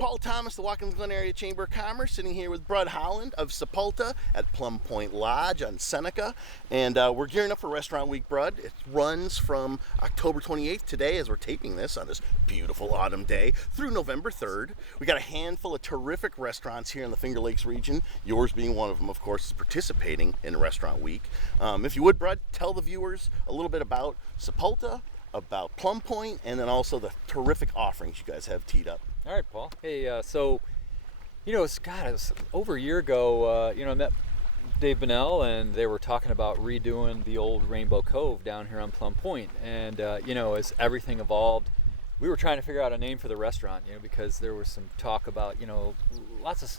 Paul Thomas, the Watkins Glen Area Chamber of Commerce, sitting here with Brud Holland of Sapalta at Plum Pointe Lodge on Seneca. And we're gearing up for Restaurant Week, Brud. It runs from October 28th today, as we're taping this on this beautiful autumn day, through November 3rd. We got a handful of terrific restaurants here in the Finger Lakes region, yours being one of them, of course, is participating in Restaurant Week. If you would, Brud, tell the viewers a little bit about Sapalta, about Plum Pointe, and then also the terrific offerings you guys have teed up. All right, Paul. Hey, so, it was over a year ago, I met Dave Bonnell, and they were talking about redoing the old Rainbow Cove down here on Plum Pointe. And, as everything evolved, we were trying to figure out a name for the restaurant, because there was some talk about, lots of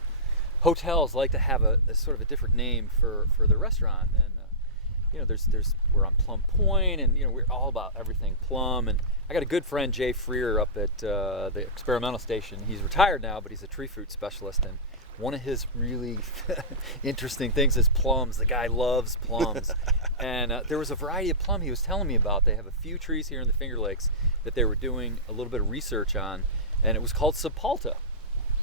hotels like to have a sort of a different name for the restaurant. And, we're on Plum Pointe, and we're all about everything Plum. And I got a good friend, Jay Freer, up at the experimental station. He's retired now, but he's a tree fruit specialist, and one of his really interesting things is plums. The guy loves plums. And there was a variety of plum he was telling me about. They have a few trees here in the Finger Lakes that they were doing a little bit of research on, and it was called Sapalta.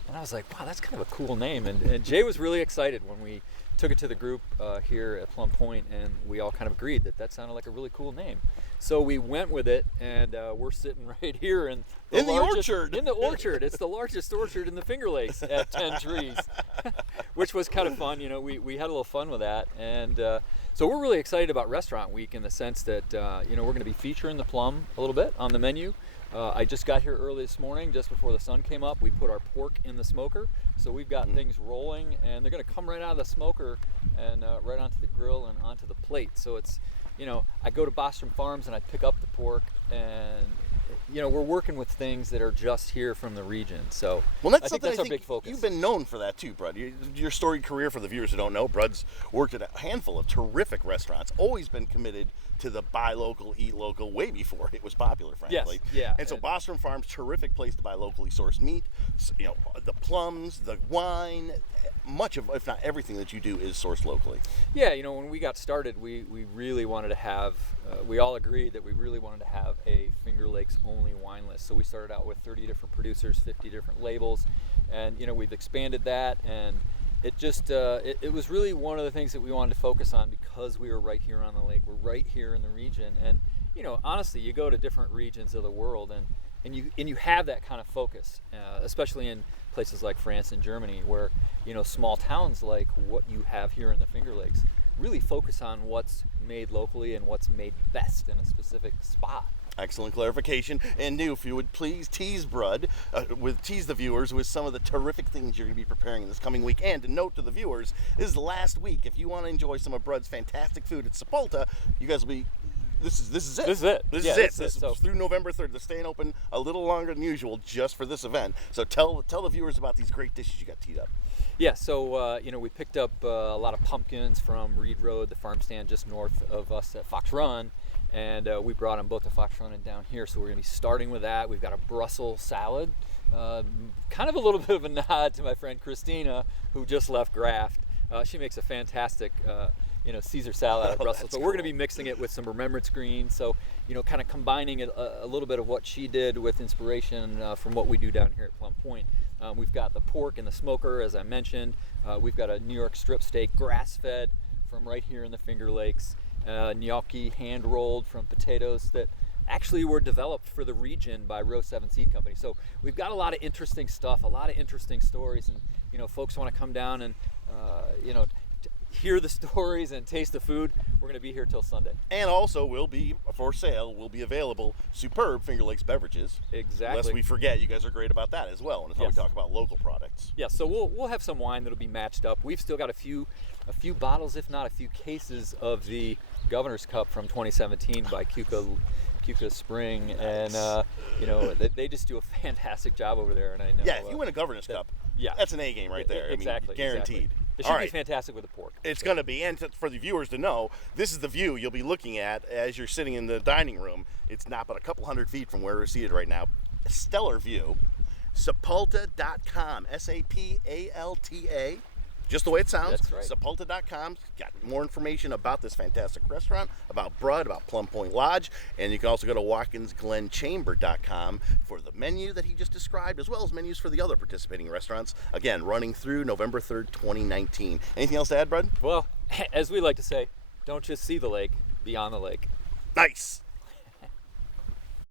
And I was like, wow, that's kind of a cool name. And Jay was really excited when we took it to the group here at Plum Pointe, and we all kind of agreed that sounded like a really cool name. So we went with it, and we're sitting right here in the orchard. In the orchard. It's the largest orchard in the Finger Lakes at 10 trees, which was kind of fun. We had a little fun with that. And so we're really excited about Restaurant Week in the sense that, we're going to be featuring the plum a little bit on the menu. I just got here early this morning, just before the sun came up. We put our pork in the smoker, so we've got things rolling, and they're going to come right out of the smoker and right onto the grill and onto the plate. So it's, I go to Bistro Farms and I pick up the pork, and we're working with things that are just here from the region. So that's I think our big focus. You've been known for that too, Brud. Your storied career, for the viewers who don't know, Brud's worked at a handful of terrific restaurants. Always been committed to the buy local, eat local, way before it was popular, frankly. Yes, yeah. And so Bistro Farms, terrific place to buy locally sourced meat. The plums, the wine, much of, if not everything that you do is sourced locally. Yeah, when we got started, we really wanted to have, we all agreed that we really wanted to have a Finger Lakes only wine list. So we started out with 30 different producers, 50 different labels, and we've expanded that, and it just, it was really one of the things that we wanted to focus on because we were right here on the lake, we're right here in the region. And, honestly, you go to different regions of the world and you have that kind of focus, especially in places like France and Germany, where, small towns like what you have here in the Finger Lakes really focus on what's made locally and what's made best in a specific spot. Excellent clarification. And if you would please tease Brud, tease the viewers with some of the terrific things you're going to be preparing in this coming week. And to note to the viewers, this is the last week. If you want to enjoy some of Brud's fantastic food at Sapalta, you guys will be. This is it. This is it. This is through November 3rd. They're staying open a little longer than usual just for this event. So tell the viewers about these great dishes you got teed up. Yeah, so we picked up a lot of pumpkins from Reed Road, the farm stand just north of us at Fox Run, and we brought them both to Fox Run and down here. So we're going to be starting with that. We've got a Brussels salad, kind of a little bit of a nod to my friend Christina, who just left Graft. She makes a fantastic Caesar salad out of Brussels, but we're going to be mixing it with some remembrance greens, so kind of combining it a little bit of what she did with inspiration from what we do down here at Plum Pointe. We've got the pork in the smoker, as I mentioned. We've got a New York strip steak, grass-fed from right here in the Finger Lakes. Gnocchi hand-rolled from potatoes that actually were developed for the region by Row 7 Seed Company. So we've got a lot of interesting stuff, a lot of interesting stories, and folks want to come down and hear the stories and taste the food. We're going to be here till Sunday. And also will be available superb Finger Lakes beverages. Exactly. Lest we forget, you guys are great about that as well. And it's how we talk about local products. Yeah, so we'll have some wine that'll be matched up. We've still got a few bottles, if not a few cases, of the Governor's Cup from 2017 by Keuka Spring, nice. And they just do a fantastic job over there. And I know. Yeah, if you win a Governor's Cup, that's an A game right there. Exactly, guaranteed. Exactly. It should be fantastic with the pork. It's going to be, and for the viewers to know, this is the view you'll be looking at as you're sitting in the dining room. It's not but a couple hundred feet from where we're seated right now. A stellar view. Sapalta.com, Sapalta. just the way it sounds. That's right. Sapalta.com. Got more information about this fantastic restaurant, about Brud, about Plum Point Lodge, and you can also go to WatkinsGlenChamber.com for the menu that he just described, as well as menus for the other participating restaurants. Again, running through November 3rd, 2019. Anything else to add, Brud? Well, as we like to say, don't just see the lake, be on the lake. Nice.